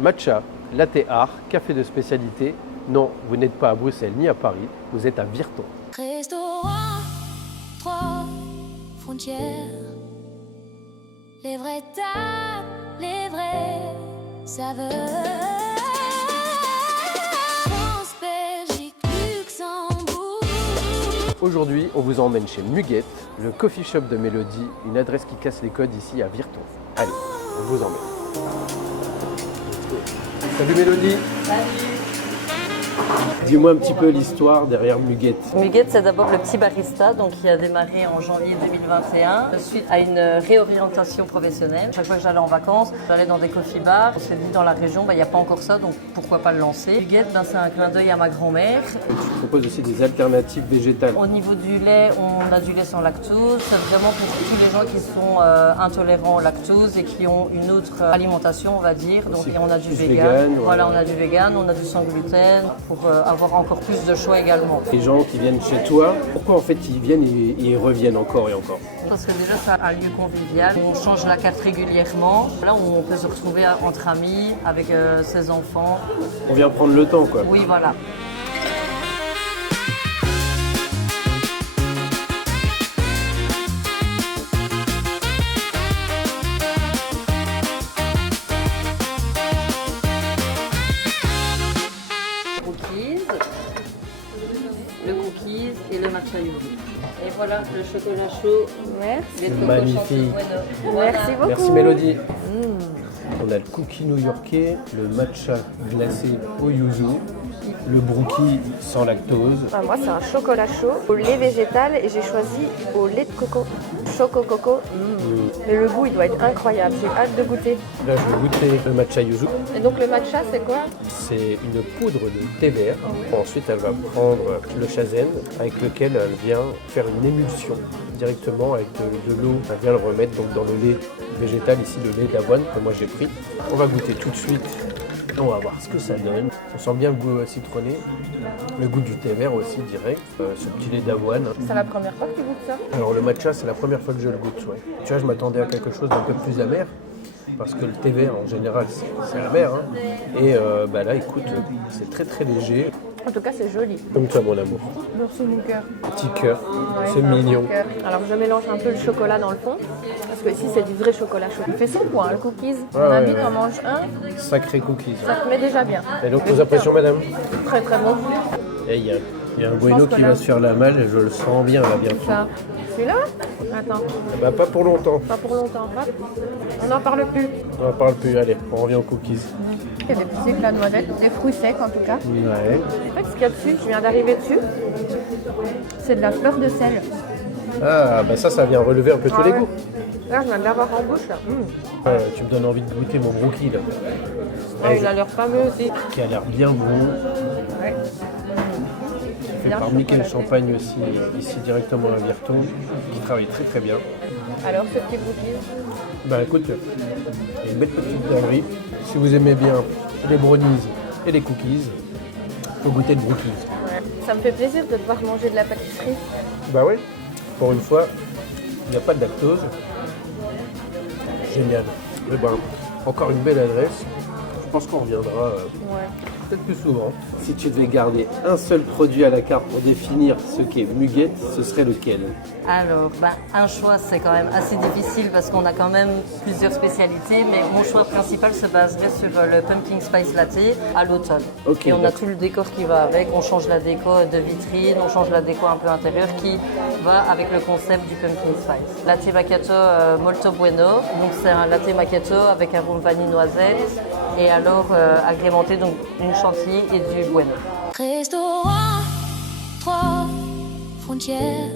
Matcha, latte art, café de spécialité. Non, vous n'êtes pas à Bruxelles ni à Paris, vous êtes à Virton. Restaurant, 3 frontières. Les vraies tables, les vraies saveurs. France, Belgique, Luxembourg. Aujourd'hui, on vous emmène chez Muguette, le coffee shop de Mélodie, une adresse qui casse les codes ici à Virton. Allez, on vous emmène. Salut Mélodie. Salut. Dis-moi un petit peu l'histoire derrière Muguette. Muguette, c'est d'abord le petit barista qui a démarré en janvier 2021 suite à une réorientation professionnelle. Chaque fois que j'allais en vacances, j'allais dans des coffee bars. On s'est dit dans la région, il n'y a pas encore ça, donc pourquoi pas le lancer. Muguette, c'est un clin d'œil à ma grand-mère. Tu proposes aussi des alternatives végétales. Au niveau du lait, on a du lait sans lactose. C'est vraiment pour tous les gens qui sont intolérants au lactose et qui ont une autre alimentation, on va dire. Donc C'est on a du plus vegan. vegan, Voilà, ouais. on a du vegan, on a du sans gluten pour avoir encore plus de choix également. Les gens qui viennent chez toi, pourquoi en fait ils viennent et ils reviennent encore et encore? Parce que déjà c'est un lieu convivial, on change la carte régulièrement, là où on peut se retrouver entre amis, avec ses enfants. On vient prendre le temps quoi. Oui, voilà. Le cookies et le matcha yuzu. Et voilà le chocolat chaud. Merci. Magnifique. Merci beaucoup. Merci Mélodie. On a le cookie new-yorkais, le matcha glacé au yuzu, le brookie sans lactose. Moi, c'est un chocolat chaud au lait végétal et j'ai choisi au lait de coco. Choco coco. Mais le goût, il doit être incroyable. J'ai hâte de goûter. Là, je vais goûter le matcha yuzu. Et donc, le matcha, c'est quoi? C'est une poudre de thé vert. Ensuite, elle va prendre le shazen avec lequel elle vient faire une émulsion directement avec de l'eau. Elle vient le remettre donc, dans le lait végétal, ici le lait d'avoine que moi j'ai pris. On va goûter tout de suite. On va voir ce que ça donne. On sent bien le goût citronné, le goût du thé vert aussi direct, ce petit lait d'avoine. C'est la première fois que tu goûtes ça? Alors le matcha, c'est la première fois que je le goûte. Ouais. Tu vois, je m'attendais à quelque chose d'un peu plus amer. Parce que le thé vert en général c'est amer. Hein. Et là écoute, c'est très très léger. En tout cas, c'est joli. Comme toi mon amour. Merci mon cœur. Petit cœur, c'est mignon. Alors, je mélange un peu le chocolat dans le fond. Parce que ici, c'est du vrai chocolat chaud. Il fait son point, le cookies. On invite, on mange un. Sacré cookies. Ça te met déjà bien. Et donc nos impressions madame? Très très bon. Et il y a un bueno que qui là- va se faire la malle, je le sens bien là bientôt. Ça. Celui-là? Attends, Pas pour longtemps, pas pour longtemps. Hop. On n'en parle plus. on n'en parle plus, allez, on revient aux cookies. Il y a des petits éclats de noisettes, des fruits secs en tout cas. Ouais. En fait, ce qu'il y a dessus, je viens d'arriver dessus, c'est de la fleur de sel. Ah ça vient relever un peu tous les goûts. Là, je viens de l'avoir en bouche. Là. Tu me donnes envie de goûter mon brookie là. Il a l'air fameux aussi. Qui a l'air bien bon. Ouais. Fait Bien par Mickaël chocolaté. Champagne aussi, ici directement à Virton, qui travaille très très bien. Alors, ce petit cookies. Écoute, il y a une belle petite galerie. Si vous aimez bien les brownies et les cookies, il faut goûter le brookies. Ouais. Ça me fait plaisir de pouvoir manger de la pâtisserie. Bah oui, pour une fois, il n'y a pas de lactose. Génial. Eh ben, encore une belle adresse. Je pense qu'on reviendra Ouais. peut-être plus souvent. Si tu devais garder un seul produit à la carte pour définir ce qu'est Muguette, ce serait lequel? Alors, un choix, c'est quand même assez difficile parce qu'on a quand même plusieurs spécialités, mais mon choix principal se baserait sur le Pumpkin Spice Latte à l'automne. Ok, et on a d'accord. tout le décor qui va avec, on change la déco de vitrine, on change la déco un peu intérieure qui va avec le concept du Pumpkin Spice. Latte Macchiato Molto Bueno, donc c'est un latte macchiato avec un arôme vanille noisette et alors agrémenté donc d'une chantilly et du bueno. Restaurant, 3 frontières.